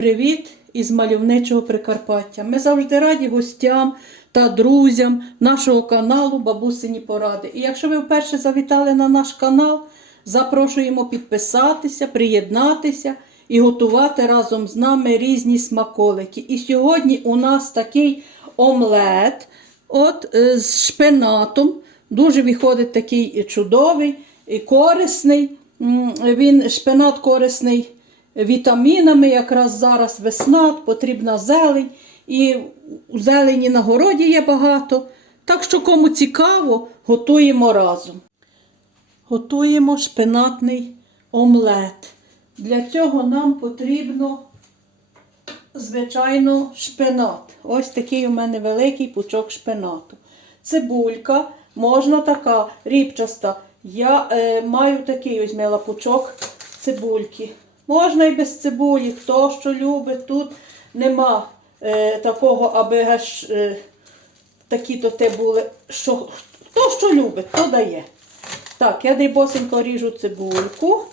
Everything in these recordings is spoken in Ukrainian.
Привіт із мальовничого Прикарпаття. Ми завжди раді гостям та друзям нашого каналу Бабусині Поради. І якщо ви вперше завітали на наш канал, запрошуємо підписатися, приєднатися і готувати разом з нами різні смаколики. І сьогодні у нас такий омлет от, е, з шпинатом. Дуже виходить такий чудовий і корисний. Він шпинат корисний вітамінами. Якраз зараз весна, потрібна зелень. І зелені на городі є багато. Так що, кому цікаво, готуємо разом. Готуємо шпинатний омлет. Для цього нам потрібно, звичайно, шпинат. Ось такий у мене великий пучок шпинату. Цибулька, можна така рібчаста. Я е, маю такий ось мила пучок цибульки. Можна і без цибулі, хто що любить. Тут нема е, такого, аби аж е, такі то те були. Що, хто що любить, то дає. Так, я дрібосенько ріжу цибульку.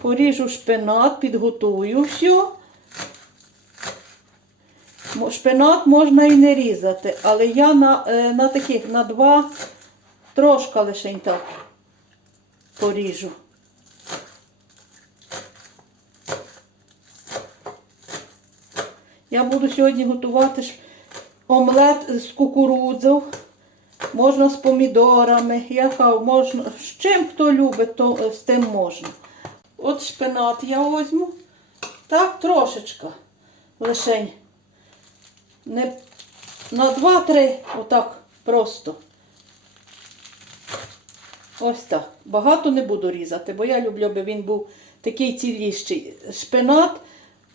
Поріжу шпинат, підготую все. Шпинат можна і не різати, але я на, е, на таких на два трошки лишень так поріжу. Я буду сьогодні готувати омлет з кукурудзою. Можна з помідорами, яка можна, з чим хто любить, то е, з тим можна. От шпинат я візьму. Так, трошечка лишень. Не на 2-3, отак просто. Ось так. Багато не буду різати, бо я люблю, аби він був такий ціліщий. Шпинат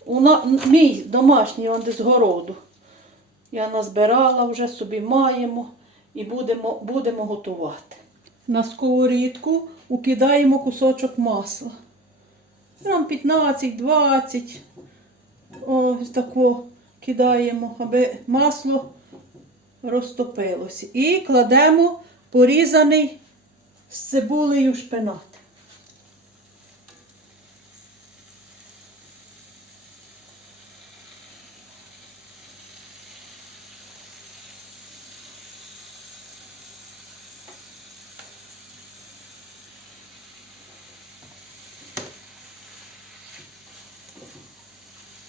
у на, мій домашній, он з городу. Я назбирала вже собі маємо і будемо, будемо готувати. На сковорідку укидаємо кусочок масла. Грам 15-20. Ось тако кидаємо, аби масло розтопилося. І кладемо порізаний з цибулею шпинат.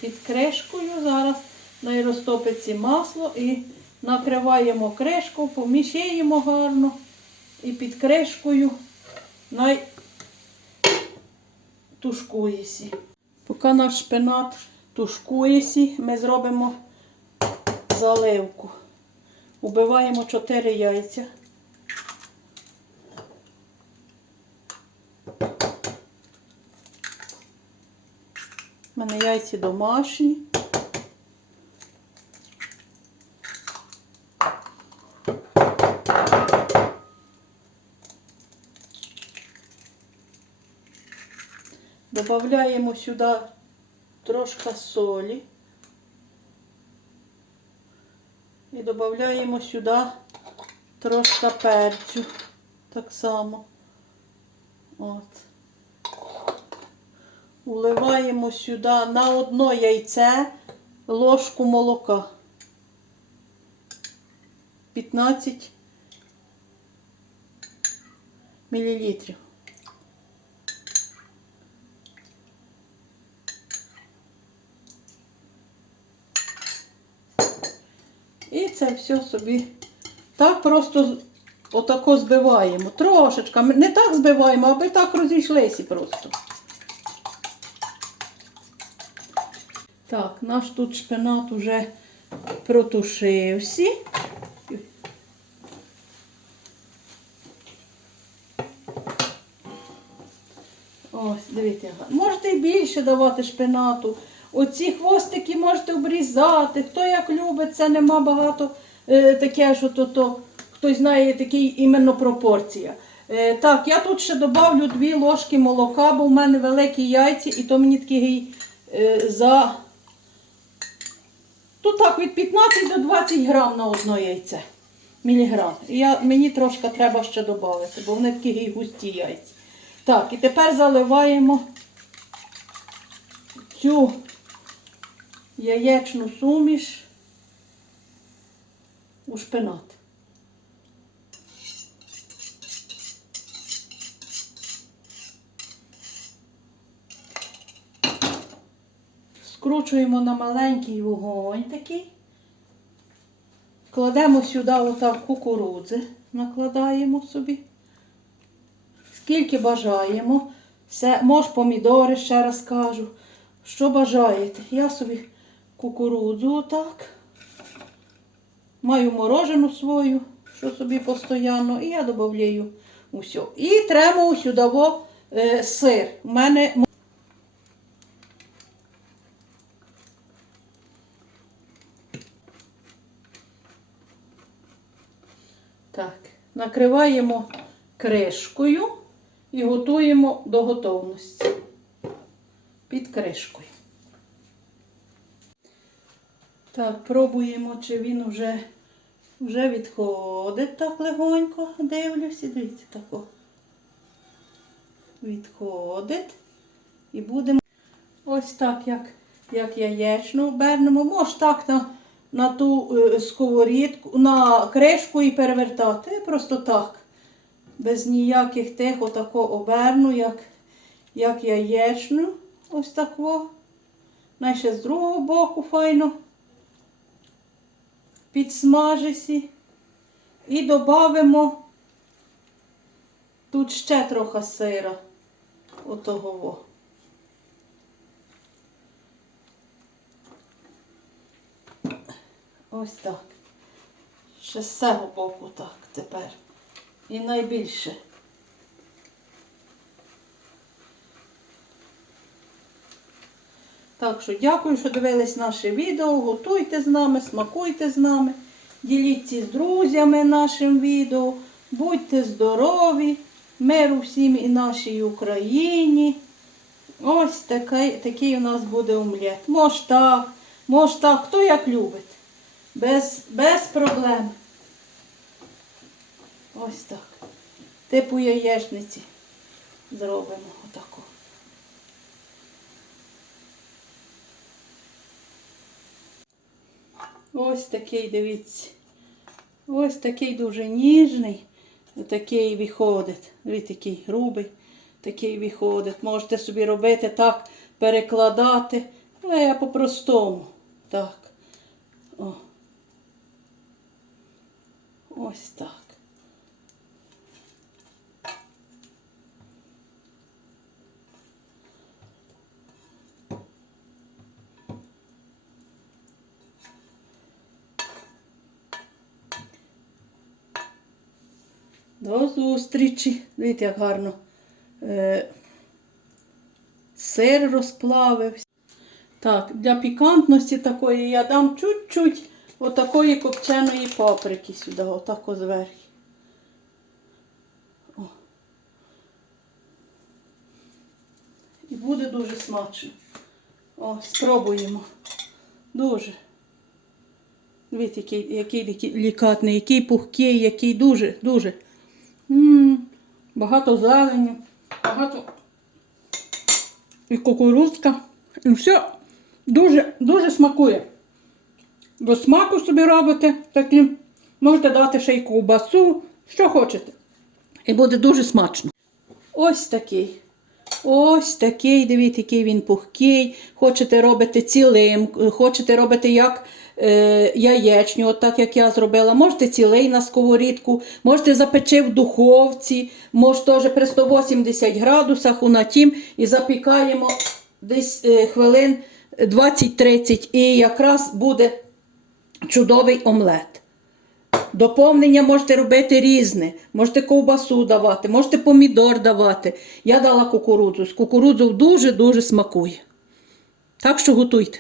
Під кришкою зараз найрозтопиться масло і накриваємо кришку, помішаємо гарно і під кришкою най. Поки наш шпинат тушкується, ми зробимо заливку. Убиваємо 4 яйця. У мене яйці домашні. Добавляємо сюди трошки солі. І додаємо сюди трошки перцю. Так само. От. Уливаємо сюди на одно яйце ложку молока. 15 мілілітрів. Це все собі так просто отако збиваємо. Трошечка. Ми Не так збиваємо, аби так розійшлися просто. Так, наш тут шпинат уже протушився. Ось, дивіться. Можете і більше давати шпинату. Оці хвостики можете обрізати. Хто як любить, це нема багато е, таке, що то, то хтось знає такий іменно пропорція. Е, так, я тут ще додавлю дві ложки молока, бо в мене великі яйці, і то мені такий е, за. Тут так від 15 до 20 грам на одно яйце. Міліграм. Я, мені трошки треба ще додати, бо вони такі густі яйця. Так, і тепер заливаємо цю яєчну суміш у шпинат. Скручуємо на маленький вогонь такий. Кладемо сюди отак кукурудзи, накладаємо собі. Скільки бажаємо. Все, мож помідори, ще раз кажу. Що бажаєте? Я собі кукурудзу отак. Маю морожену свою, що собі постійно, і я додаю усе. І тремо сюди е, сир. У мене Так, накриваємо кришкою і готуємо до готовності. Під кришкою. Так, пробуємо, чи він вже, вже відходить так легонько. Дивлюся, дивіться тако. Відходить. І будемо ось так, як, як яєчну обернемо. Може так на, на ту е, сковорідку, на кришку і перевертати. Просто так. Без ніяких тих отако оберну, як, як яєчну. Ось так. Найше з другого боку файно підсмажисі. І додамо тут ще трохи сира. Отого. Ось так. Ще з цього боку так тепер. І найбільше. Так що дякую, що дивились наше відео. Готуйте з нами, смакуйте з нами, діліться з друзями нашим відео. Будьте здорові, миру всім і нашій Україні. Ось такий, такий у нас буде омлет. Мож так, мож так, хто як любить. Без, без проблем. Ось так. Типу яєчниці зробимо отаку. Ось такий, дивіться. Ось такий дуже ніжний. Такий виходить. Дивіться, такий грубий, такий виходить. Можете собі робити так, перекладати. Але я по-простому. Так. О. Ось так. До зустрічі. Дивіться, як гарно е, сир розплавився. Так, для пікантності такої я дам чуть-чуть отакої копченої паприки сюди, отако зверху. О. І буде дуже смачно. О, спробуємо. Дуже. Дивіться, який, який лікатний, який пухкий, який дуже, дуже. М багато зелені, багато і кукурудзка. І все дуже, дуже смакує. До смаку собі робите таким. Можете дати ще й ковбасу, що хочете. І буде дуже смачно. Ось такий. Ось такий, дивіться, який він пухкий. Хочете робити цілим, хочете робити як е, яєчню, от так як я зробила. Можете цілий на сковорідку, можете запечи в духовці, може теж при 180 градусах у натім і запікаємо десь е, хвилин 20-30 і якраз буде чудовий омлет. Доповнення можете робити різне. Можете ковбасу давати, можете помідор давати. Я дала кукурудзу. З кукурудзу дуже-дуже смакує. Так що готуйте.